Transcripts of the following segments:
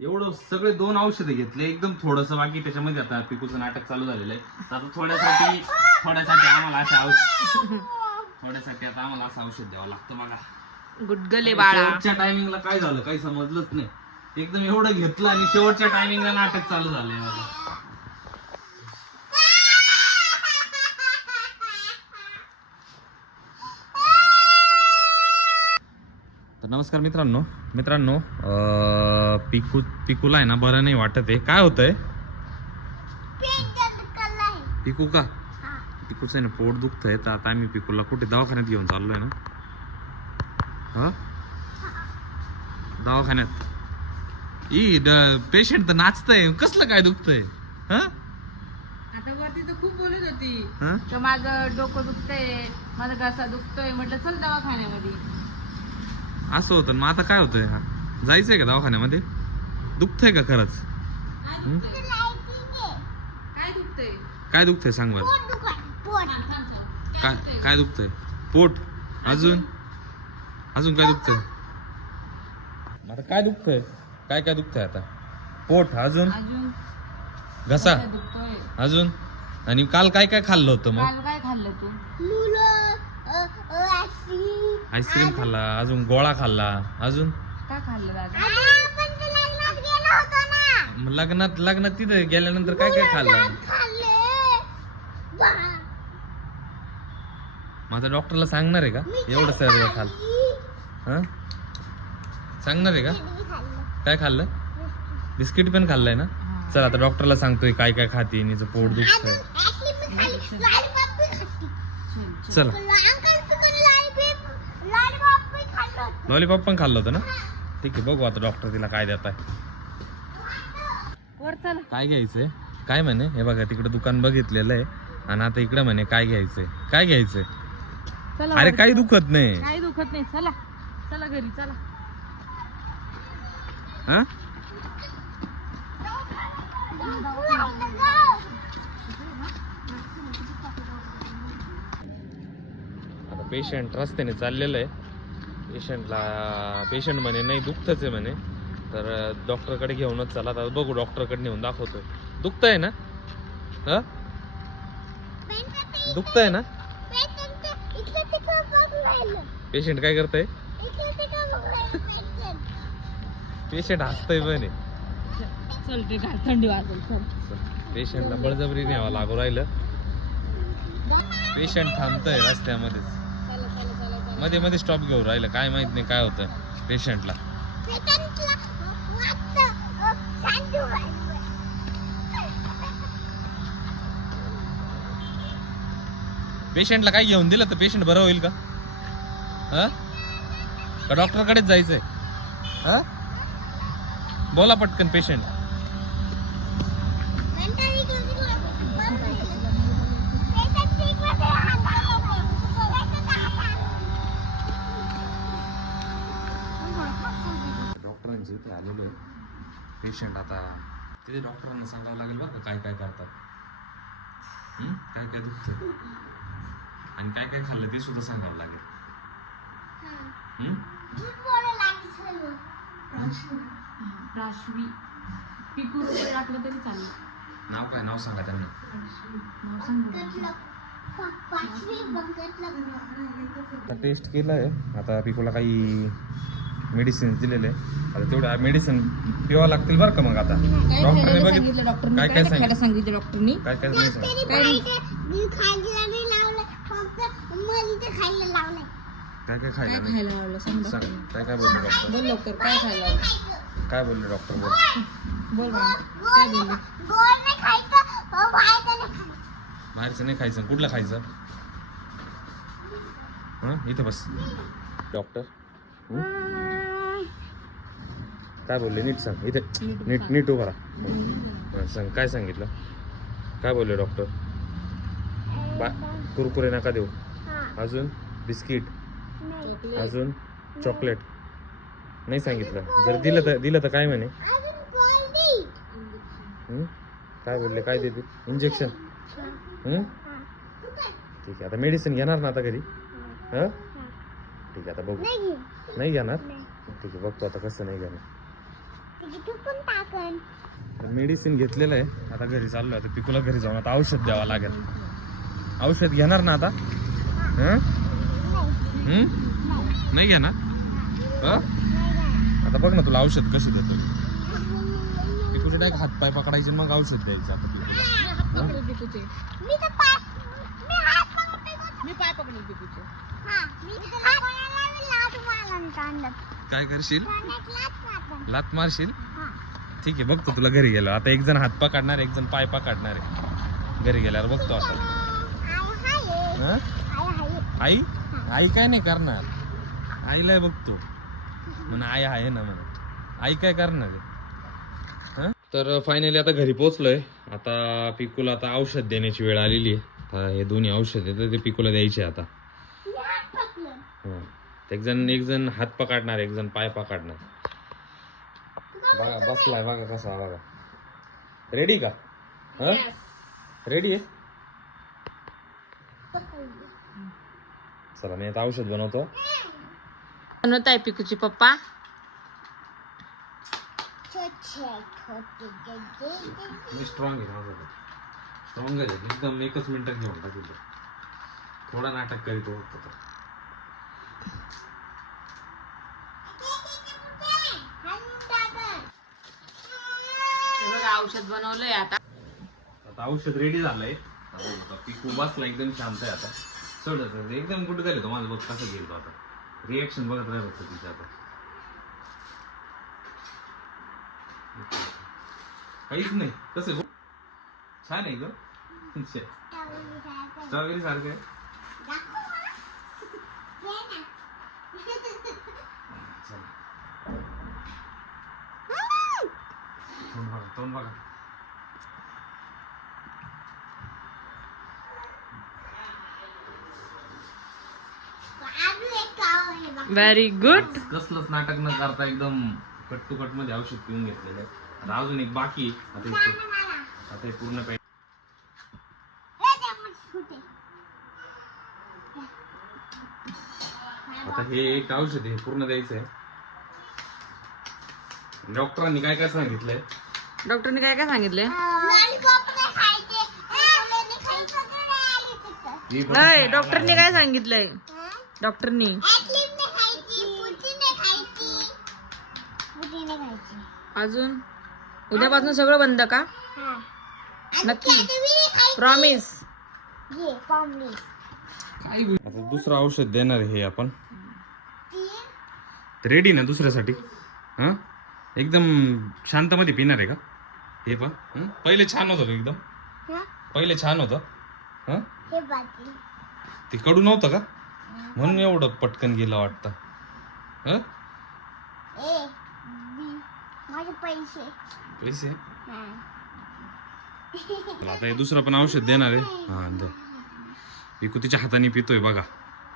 एवढं सगळे दोन औषधं घेतले एकदम थोडस बाकी त्याच्यामध्ये आता पिकूचं नाटक चालू झालेलं आहे. आता थोड्यासाठी थोड्यासाठी आम्हाला असं औषध थोड्यासाठी आता आम्हाला असं औषध द्यावं लागतं बघा. गुडगले बाळा. शेवटच्या टायमिंगला काय झालं काही समजलंच नाही. एकदम एवढं घेतलं आणि शेवटच्या टायमिंगला नाटक चालू झालंय माझं. तर नमस्कार मित्रांनो. मित्रांनो अं, पिकू पिकूला आहे ना बरं नाही वाटत आहे. काय होतंय? पिकू का? पिकूचं आहे ना पोट दुखतंय. तर आता आम्ही पिकूला कुठे? दवाखान्यात घेऊन चाललोय ना. हा? दवाखान्यात. ई पेशंट तर नाचतंय. कसलं काय दुखतंय? हा? आता वरती तर खूप बोलत होती. हा? तर माझं डोकं दुखतंय माझा घसा दुखतोय. म्हटलं चल दवाखान्यामध्ये. असं होतं मग आता काय होतंय? हा जायचंय का दवाखान्यामध्ये? दुखतंय का खरंच? काय दुखतंय? काय दुखतंय सांग बरं. काय काय दुखतंय? पोट. अजून? अजून? काय दुखतंय? आता काय दुखतंय? काय काय दुखतंय आता? पोट अजून? अजून? घसा? अजून? आणि काल काय काय खाल्लं होतं मग? काल काय खाल्लं तू? आईस्क्रीम खाल्ला अजून गोळा खाल्ला अजून? काय खाल्लं दादा मग लग्नात लग्नात तिथे गेल्यानंतर काय काय खाल्लं? माझा डॉक्टरला सांगणार आहे का? एवढं सर्व खाल हा? सांगणार आहे का? काय खाल्लं? बिस्किट पण खाल्लंय ना? चल आता डॉक्टरला सांगतोय काय काय खाते हिचं पोट दुखतंय. चल लॉलीपॉप पण खाल्लं होतं ना? ठीक आहे बघू आता डॉक्टर तिला काय देत आहे. काय घ्यायचंय? काय म्हणे? हे बघा तिकडे दुकान बघितलेलं आहे. आणि आता इकडे म्हणे काय घ्यायचंय? काय घ्यायचंय? चला अरे. काही दुखत नाही. काही दुखत नाही. चला. चला घरी चला. हा? पेशंट रस्त्याने चाललेलं आहे. पेशंटला पेशंट म्हणे नाही दुखतच आहे म्हणे. तर डॉक्टरकडे घेऊनच चला. आता बघू डॉक्टरकडे नेऊन दाखवतोय. दुखतंय ना? ह? दुखतंय ना? पेशंट काय पेशंट हसतंय पण आहे. थंडी वाजल चल. पेशंटला बळजबरी न्यावं लागू राहिलं. पेशंट थांबतंय रस्त्यामध्येच. मध्ये मध्ये स्टॉप घेऊ राहिलं. काय माहीत नाही काय होतं पेशंटला पेशंटला काय घेऊन दिलं तर पेशंट बरं होईल का? हा का डॉक्टरकडेच जायचंय? हा बोला पटकन पेशंट डॉक्टरांची इथे आलेलो आहे पेशंट आता तिथे डॉक्टरांना सांगावं लागेल बरं का काय काय करतात. हं? काय काय दुखतं आणि काय काय खाल्लं ते सुद्धा सांगावं लागेल. हं? राशवी पिकू रुपये टाकलं तरी चालेल. नाव काय? नाव सांगा त्यांना. नाव सांग. बरं. टेस्ट केलं आहे आता पिकोला काही मेडिसिन दिलेले आहे. आता तेवढं मेडिसिन पिवावं लागतील बरं का मग आता? काय डॉक्टरने खायला बघित सांगितलं डॉक्टरनी काय काय काय नाही खायला सांगितलं? सांगितलं डॉक्टरनी काय काय नाही काय काय काय खायला नाही? खायला लावलं? सांग सांग. डॉक्टरनी. काय काय बोलले डॉक्टर बोल लवकर. काय खायला लावलं? काय बोलले डॉक्टर बोल. बोल बाळा. काय बोलली? बाहेरचं नाही खायचं. कुठलं खायचं? हं? इथं बस. डॉक्टर काय बोलले? नीट सांग. इथे नीट नीट उभा राहा. सांग. काय सांगितलं? काय बोलले डॉक्टर बा कुरकुरे नका देऊ. अजून? बिस्किट? अजून? चॉकलेट? नाही सांगितलं. जर दिलं तर दिलं तर काय म्हणे? काय बोलले? काय देते? इंजेक्शन? ठीक आहे. आता मेडिसिन घेणार ना आता घरी? हं. ठीक आहे आता बघू. नाही घेणार. ठीक आहे बघतो आता कसं नाही घेणार. मेडिसिन घेतलेलं आहे. आता घरी चाललोय. आता पिकूला घरी जाऊन आता औषध द्यावं लागेल. औषध घेणार ना आता? नाही घेणार? हं? आता बघ ना तुला औषध कशी देतो पिकूचे डायरेक्ट हात पाय पकडायचे मग औषध द्यायचं आता पिकूला. पकडेल पिकूचे. मी पाय पकडेल पिकूचे. काय करशील? लात मारशील? ठीक आहे बघतो तुला घरी गेलो आता एक जण हात पकडणार एक जण पाय पकडणार आहे. घरी गेल्यावर बघतो आता. हं? आई आई? काय नाही करणार. आईला बघतो. म्हणा आई आहे ना म्हणा. आई काय करणार हं? तर फायनली आता घरी पोचलोय. आता पिकूला आता औषध देण्याची वेळ आलेली आहे. हे दोन्ही औषध आहे तर ते पिकूला द्यायचे आता. एक जण एक जण हात पकडणार एक जण पाय पकडणार. बघा बसलाय बघा कसा बघा. रेडी का? रेडी आहे? चला मी आता औषध बनवतो. बनवत आहे पिकूची पप्पा. मी स्ट्रॉंग आहे माझा स्ट्रॉंग आहे. एकदम एकच मिनिटात घेऊन टाकेल तो. थोडा नाटक करीत होतो. औषध बनवलंय आता. आता औषध रेडी झालंय. आता पिकू बसला एकदम शांत आहे आता. सोडत एकदम गुड तो माझं बघ कसं गेलो आता. रिएक्शन बघत राहिलं होतं तिचं आता. काहीच नाही. कसं आहे? छान आहे ग. स्ट्रॉबेरी सारखं आहे. चला. तोंड बघा तोंड बघा व्हेरी गुड कसलंच नाटक न करता एकदम कट टू कटमध्ये औषध पिऊन घेतलेलं आहे. आता अजून एक बाकी. आता हे आता हे पूर्ण पॅक आता हे एक औषध आहे पूर्ण द्यायचं आहे. डॉक्टरांनी काय काय सांगितलंय? डॉक्टरने काय काय सांगितले बघ. नाही डॉक्टरने काय सांगितलंय? डॉक्टरनी. अजून? उद्यापासून सगळं बंद का? नक्की. प्रॉमिस आता दुसरं औषध देणार आहे हे आपण. रेडी ना दुसऱ्यासाठी? हा? एकदम शांतमध्ये पिणार आहे का? हे पण हं? पहिले छान होतं एकदम? पहिले छान होतं. हा? ते कडू नव्हतं का? म्हणून एवढं पटकन गेलं वाटतं. हं? माझे पैसे. पैसे? चला, आता हे दुसरं पण औषध देणार आहे. हा दे. पिकू तिच्या हाताने पितोय बघा.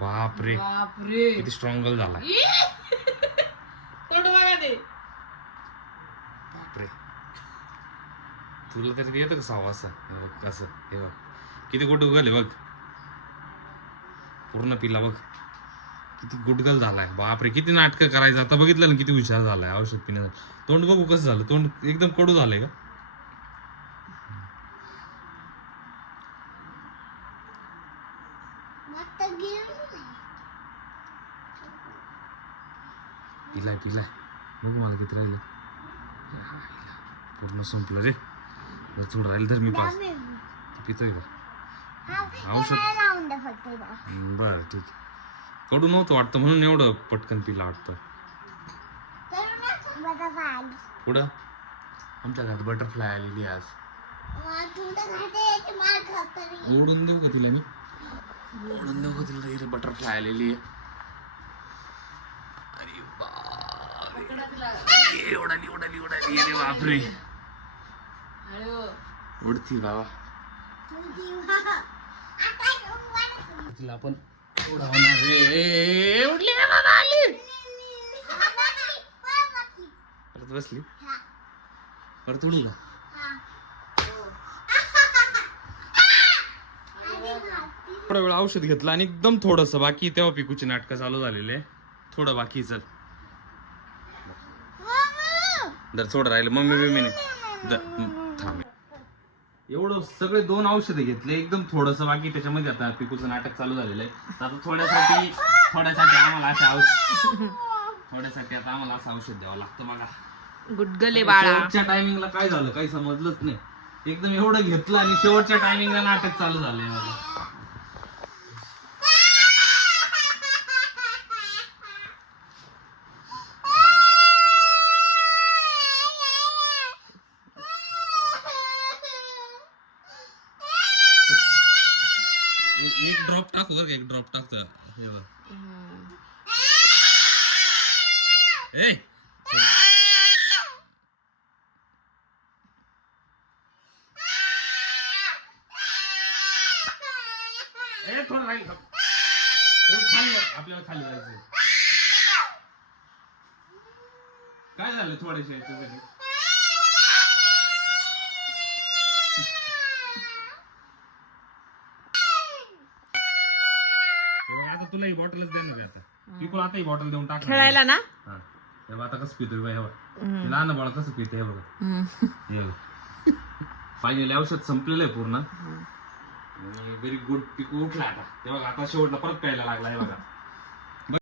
बाप रे बापरे. किती स्ट्रॉंगल झाला तोंड बघा ते बापरे तुला तरी येतं का सावा असं हे बघ, असं हे बघ. किती गोट उगल आहे बघ. पूर्ण पिला बघ. किती गुटगल झालाय. बापरे किती नाटकं करायचं. आता बघितलं ना किती हुशार झालाय औषध पिण्याचं. तोंड बघू कसं झालं? तोंड एकदम कडू झालंय का? पिलाय पिलाय. बघ मला किती राहिलं. पूर्ण संपलं रे. थोडं राहिलं तर मी पाच पितोय बघ औषध? इथं. बरं ठीक कडू नव्हतं वाटतं म्हणून एवढं पटकन पिला वाटतं. पुढं आमच्या घरात बटरफ्लाय आलेली आहे आज ओढून देऊ का तिला मी? ओढून देऊ का तिला? हिरे बटरफ्लाय आलेली आहे. अरे बापरे उडाली उडाली उडाली अरे बापरे उडती बाबा. तिला आपण उडवणार रे उडली ना बाबा आली. परत बसली परत उडू हा. थोडा वेळ औषध घेतलं आणि एकदम थोडस बाकी तेव्हा पिकूची नाटकं चालू झालेले थोडं बाकी चल जर सोड राहिलं मम्मी बिम्मी एवढं सगळे दोन औषधं घेतले एकदम थोडस बाकी त्याच्यामध्ये आता पिकूचं नाटक चालू झालेलं आहे. आता थोड्यासाठी थोड्यासाठी आम्हाला असे औषध थोड्यासाठी आता आम्हाला असं औषध द्यावं लागतं बघा. गुडगले शेवटच्या टायमिंगला काय झालं काही समजलंच नाही. एकदम एवढं घेतलं आणि शेवटच्या टायमिंगला नाटक चालू झालंय मला का एक ड्रॉप टाकतो हे बघ. ए! ए थोडं राहील खाली. आपल्याला खाली जायचं काय झालं थोडेसे याच्यासाठी हे बघ, आता तुला ही बॉटलच देणार आहे आता. पिकूल आता ही बॉटल देऊन टाक खेळायला ना? हा. हे बघ, आता कसं पितोय हे बघ. लहान बाळ कसं पितंय हे बघ. हे बघ. पाहिजे औषध संपलेलं आहे पूर्ण. व्हेरी गुड पिकू उठला आता. हे बघा आता शेवटला परत प्यायला लागला हे बघा.